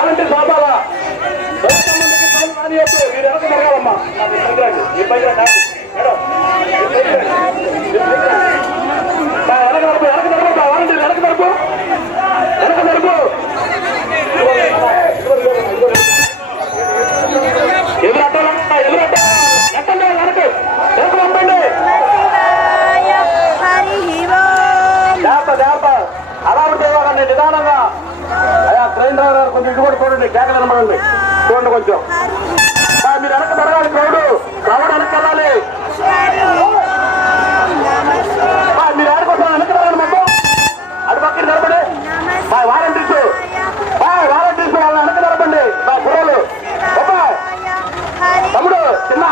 volunteer బాబాలా మీరు వెనక జరగాలమ్మా మీ పైకి రండి మేడం వెనక జరుపు వాలంటీర్ వెనక జరుపు ఎదురట్టండి వెనక వెనక పంపండి జాగ్రత్త అలా ఉంటే నిదానంగా అయ్యా ట్రైన్ డ్రైవర్ గారు కొంచెం ఇటు కూడా చూడండి కేకలు కనబడండి చూడండి కొంచెం మీరు వెనక జరగాలి క్రౌడ్ వెనక వెళ్ళాలి మీరు ఆడుకోసం వెనక జరగాలి మొత్తం అటు పక్కన నిలబడి వాలంటీర్స్ వాళ్ళని వెనక నిలబండి కుర్రలు తమ్ముడు చిన్న